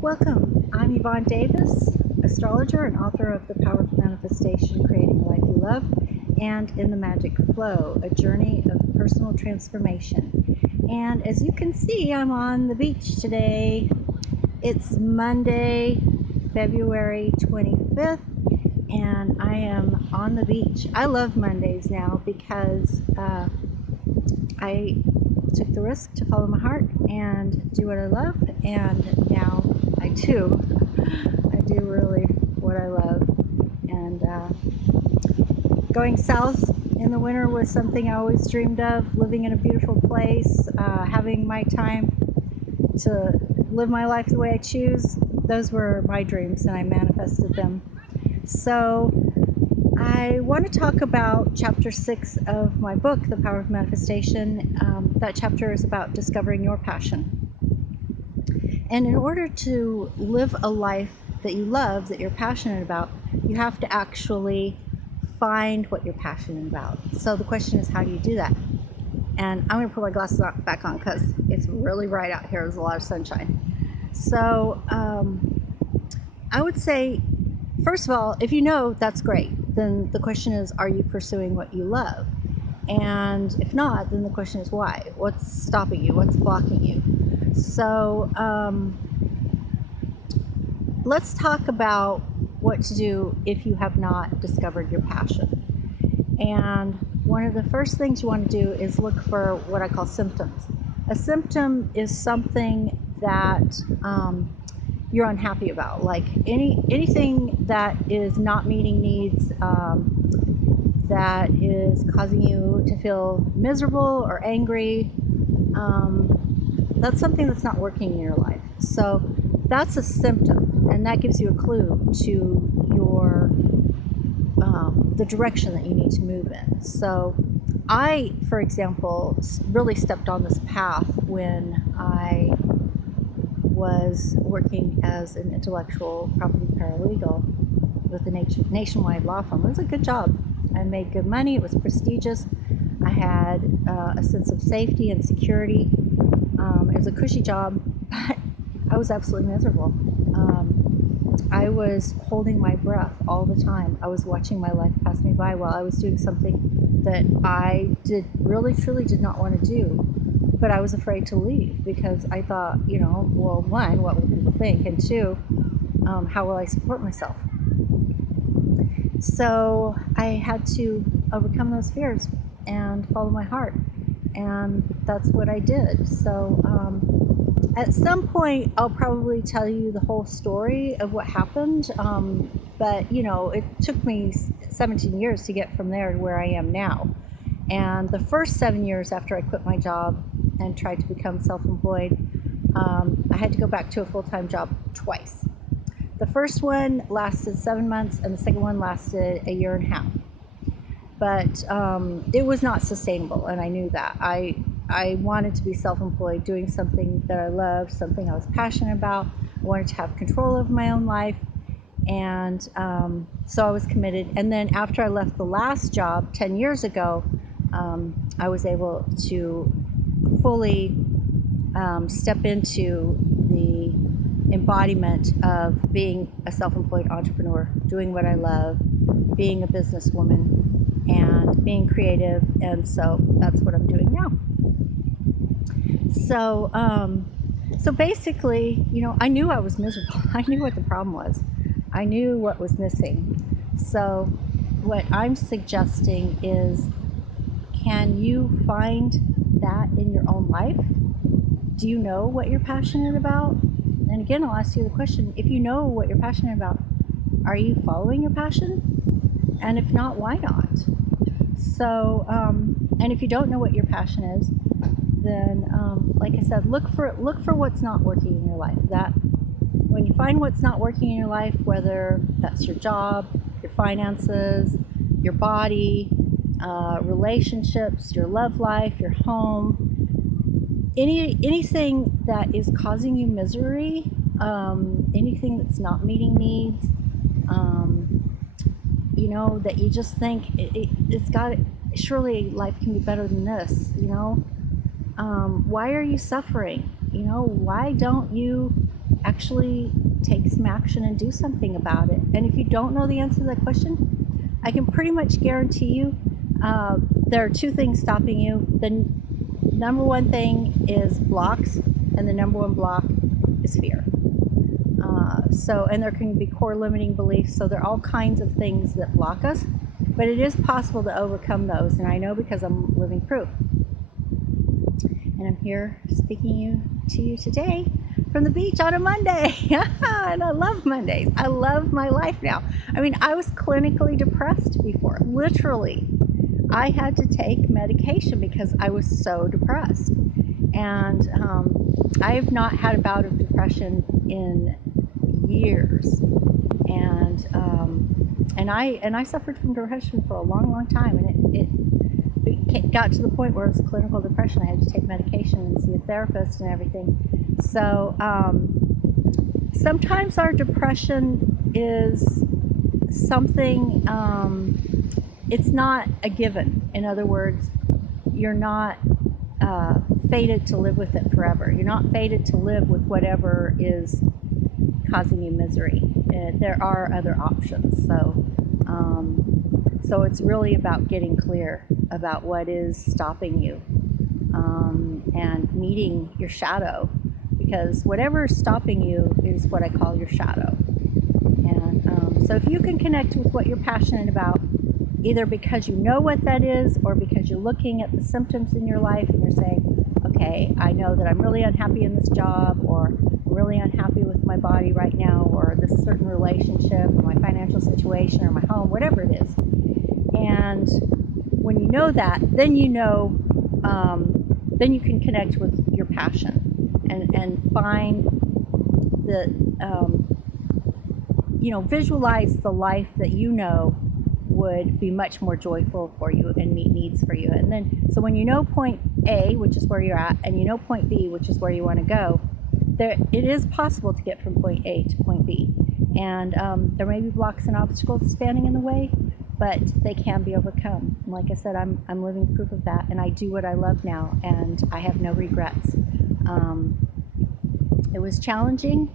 Welcome. I'm Yvonne Davis, astrologer and author of The Power of Manifestation, Creating a Life You Love, and In the Magic Flow, a journey of personal transformation. And as you can see, I'm on the beach today. It's Monday, February 25th, and I am on the beach. I love Mondays now because I took the risk to follow my heart and do what I love, and now I do really what I love. And going south in the winter was something I always dreamed of, living in a beautiful place, having my time to live my life the way I choose. Those were my dreams, and I manifested them. So I want to talk about chapter 6 of my book, The Power of Manifestation. That chapter is about discovering your passion. And in order to live a life that you love, that you're passionate about, you have to actually find what you're passionate about. So the question is, how do you do that? And I'm going to put my glasses back on because it's really bright out here. There's a lot of sunshine. So I would say, first of all, if you know, that's great. Then the question is, are you pursuing what you love? And if not, then the question is why? What's stopping you? What's blocking you? So let's talk about what to do if you have not discovered your passion. And one of the first things you want to do is look for what I call symptoms. A symptom is something that you're unhappy about, like anything that is not meeting needs, that is causing you to feel miserable or angry. That's something that's not working in your life. So that's a symptom, and that gives you a clue to your the direction that you need to move in. So I, for example, really stepped on this path when I was working as an intellectual property paralegal with a nationwide law firm. It was a good job. I made good money. It was prestigious. I had a sense of safety and security. It was a cushy job, but I was absolutely miserable. I was holding my breath all the time. I was watching my life pass me by while I was doing something that I really truly did not want to do. But I was afraid to leave because I thought, well, one, what will people think? And two, how will I support myself? So I had to overcome those fears and follow my heart. And that's what I did. So at some point, I'll probably tell you the whole story of what happened. But, it took me 17 years to get from there to where I am now. And the first 7 years after I quit my job and tried to become self-employed, I had to go back to a full-time job twice. The first one lasted 7 months, and the second one lasted a year and a half. But it was not sustainable, and I knew that. I wanted to be self-employed, doing something that I loved, something I was passionate about. I wanted to have control of my own life, and so I was committed. And then after I left the last job 10 years ago, I was able to fully step into the embodiment of being a self-employed entrepreneur, doing what I love, being a businesswoman, and being creative. And so that's what I'm doing now. So basically, I knew I was miserable. I knew what the problem was. I knew what was missing. So what I'm suggesting is, can you find that in your own life? Do you know what you're passionate about? And again, I'll ask you the question, if you know what you're passionate about, are you following your passion? And if not, why not? So, and if you don't know what your passion is, then, like I said, look for what's not working in your life. That when you find what's not working in your life, whether that's your job, your finances, your body, relationships, your love life, your home, anything that is causing you misery, anything that's not meeting needs, that you just think surely life can be better than this, why are you suffering? Why don't you actually take some action and do something about it. And if you don't know the answer to that question, I can pretty much guarantee you there are two things stopping you. The number one thing is blocks, and the number one block is fear. And there can be core limiting beliefs. So there are all kinds of things that block us, but it is possible to overcome those. And I know because I'm living proof. And I'm here speaking to you today from the beach on a Monday. And I love Mondays. I love my life now. I mean, I was clinically depressed before. Literally, I had to take medication because I was so depressed. And I have not had a bout of depression in years. And I suffered from depression for a long, long time. And it got to the point where it was clinical depression. I had to take medication and see a therapist and everything. So sometimes our depression is something, it's not a given. In other words, you're not fated to live with it forever. You're not fated to live with whatever is causing you misery. There are other options. So it's really about getting clear about what is stopping you, and meeting your shadow, because whatever is stopping you is what I call your shadow. And so if you can connect with what you're passionate about, either because you know what that is or because you're looking at the symptoms in your life and you're saying, okay, I know that I'm really unhappy in this job, or I'm really unhappy with my body right now, or this certain relationship, or my financial situation, or my home, whatever it is. And when you know that, then you know, then you can connect with your passion and find the, visualize the life that you know would be much more joyful for you and meet needs for you. And then, so when you know point A, which is where you're at, and you know point B, which is where you want to go, it is possible to get from point A to point B. And there may be blocks and obstacles standing in the way, but they can be overcome. And like I said, I'm living proof of that, and I do what I love now, and I have no regrets. It was challenging.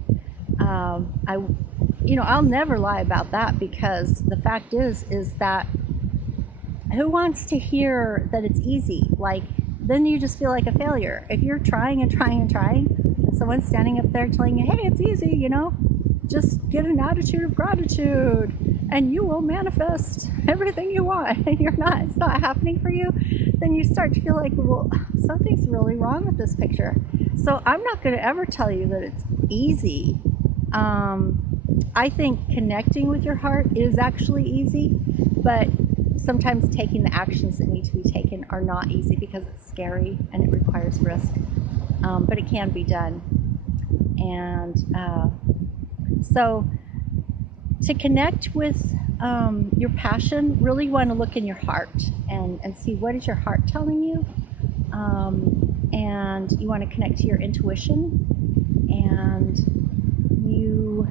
I'll never lie about that, because the fact is that who wants to hear that it's easy? Like, then you just feel like a failure. If you're trying and trying and trying, and someone's standing up there telling you, hey, it's easy, just get an attitude of gratitude and you will manifest everything you want, and it's not happening for you, then you start to feel like, well, something's really wrong with this picture. So I'm not going to ever tell you that it's easy. I think connecting with your heart is actually easy, but sometimes taking the actions that need to be taken are not easy because it's scary and it requires risk. But it can be done. And so to connect with your passion, really want to look in your heart and see what is your heart telling you. And you want to connect to your intuition, and you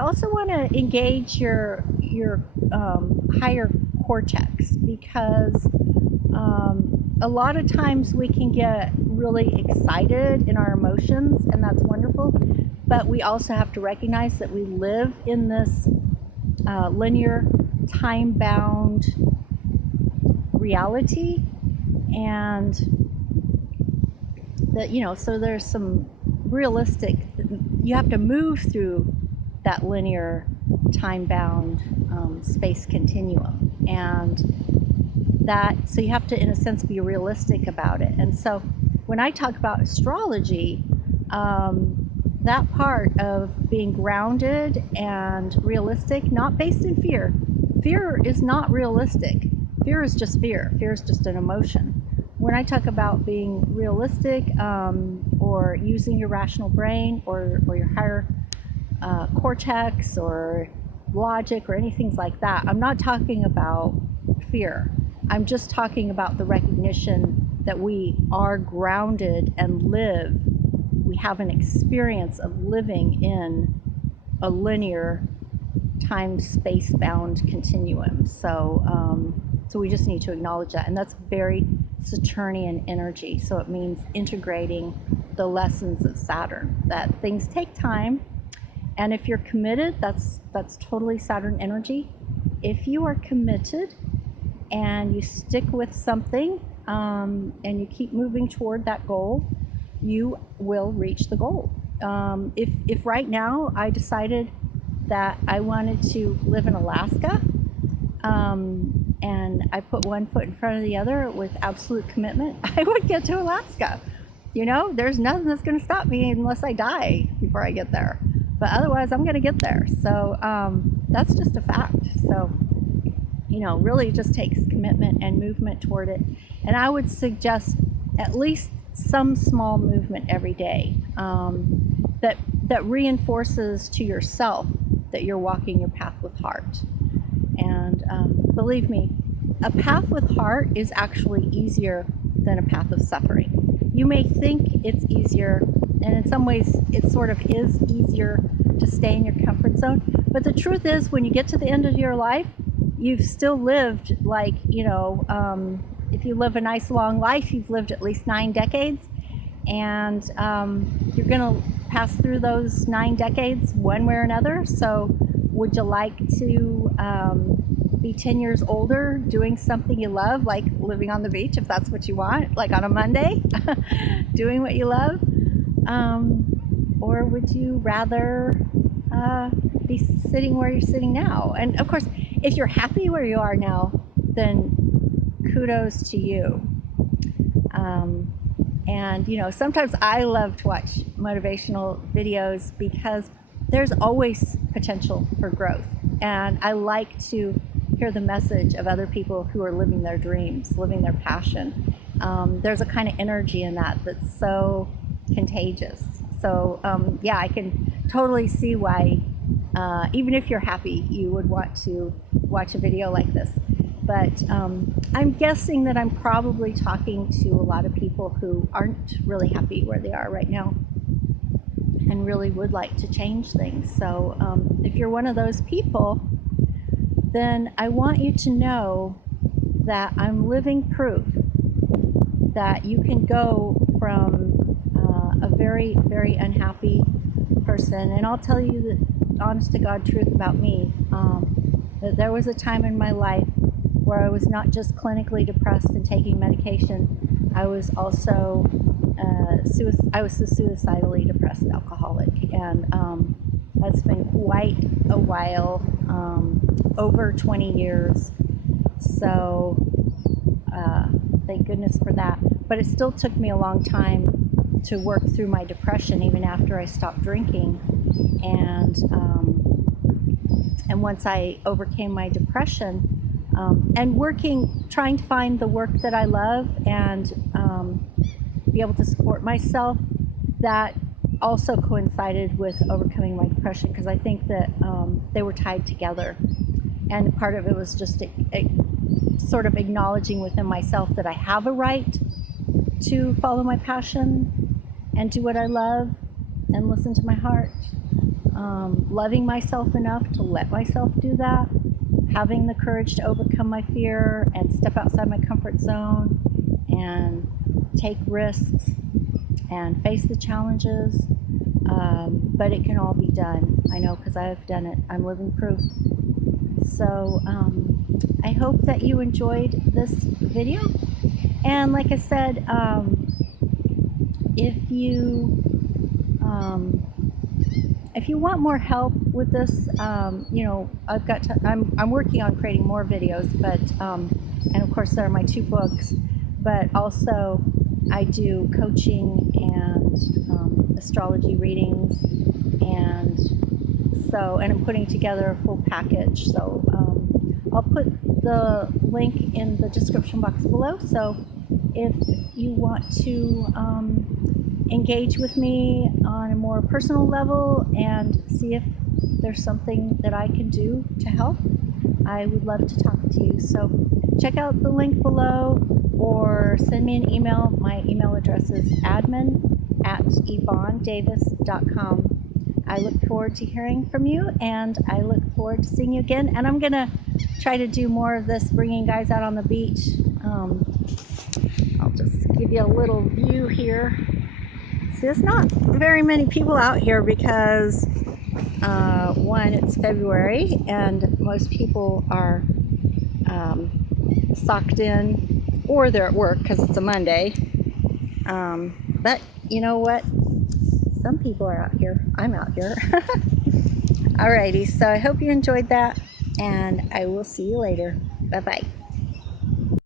also want to engage your higher cortex, because a lot of times we can get really excited in our emotions, and that's wonderful, but we also have to recognize that we live in this linear, time-bound reality, and that, so there's some realistic, you have to move through that linear, time-bound space continuum, and so you have to, in a sense, be realistic about it. And so when I talk about astrology, that part of being grounded and realistic, not based in fear. Fear is not realistic. Fear is just fear. Fear is just an emotion. When I talk about being realistic, or using your rational brain, or your higher cortex, or logic, or anything like that, I'm not talking about fear. I'm just talking about the recognition that we are grounded and we have an experience of living in a linear, time-space bound continuum. So we just need to acknowledge that, and that's very Saturnian energy. So it means integrating the lessons of Saturn, that things take time. And if you're committed, that's totally Saturn energy. If you are committed and you stick with something, and you keep moving toward that goal, you will reach the goal. If right now I decided that I wanted to live in Alaska, and I put one foot in front of the other with absolute commitment, I would get to Alaska. You know, there's nothing that's going to stop me unless I die before I get there. But otherwise, I'm going to get there. So that's just a fact. So, you know, really it just takes commitment and movement toward it. And I would suggest at least some small movement every day, that reinforces to yourself that you're walking your path with heart. And believe me, a path with heart is actually easier than a path of suffering. You may think it's easier, and in some ways it sort of is easier to stay in your comfort zone. But the truth is, when you get to the end of your life, you've still lived, like, you know, if you live a nice long life, you've lived at least 9 decades. And you're going to pass through those 9 decades one way or another. So would you like to be 10 years older doing something you love, like living on the beach, if that's what you want, like on a Monday, doing what you love? Or would you rather be sitting where you're sitting now? And of course, if you're happy where you are now, then kudos to you. And, you know, sometimes I love to watch motivational videos because there's always potential for growth. And I like to hear the message of other people who are living their dreams, living their passion. There's a kind of energy in that that's so contagious. So, yeah, I can totally see why, even if you're happy, you would want to watch a video like this. But I'm guessing that I'm probably talking to a lot of people who aren't really happy where they are right now and really would like to change things. So if you're one of those people, then I want you to know that I'm living proof that you can go from a very, very unhappy person. And I'll tell you the honest to God truth about me, that there was a time in my life where I was not just clinically depressed and taking medication. I was also I was a suicidally depressed alcoholic, and that's been quite a while, over 20 years. So thank goodness for that. But it still took me a long time to work through my depression, even after I stopped drinking. And once I overcame my depression, and trying to find the work that I love and be able to support myself, that also coincided with overcoming my depression, because I think that they were tied together. And part of it was just sort of acknowledging within myself that I have a right to follow my passion and do what I love and listen to my heart. Loving myself enough to let myself do that, having the courage to overcome my fear and step outside my comfort zone and take risks and face the challenges. But it can all be done. I know, because I've done it. I'm living proof. So I hope that you enjoyed this video. And like I said, if you want more help with this, you know, I'm working on creating more videos, but and of course there are my 2 books, but also I do coaching and astrology readings, and I'm putting together a full package. So I'll put the link in the description box below. So if you want to engage with me on a more personal level and see if there's something that I can do to help, I would love to talk to you. So check out the link below or send me an email. My email address is admin@yvonnedavis.com. I look forward to hearing from you, and I look forward to seeing you again. And I'm going to try to do more of this, bringing guys out on the beach. I'll just give you a little view here. there's not very many people out here because one, it's February and most people are socked in, or they're at work because it's a Monday. But you know what? Some people are out here. I'm out here. Alrighty, so I hope you enjoyed that, and I will see you later. Bye-bye.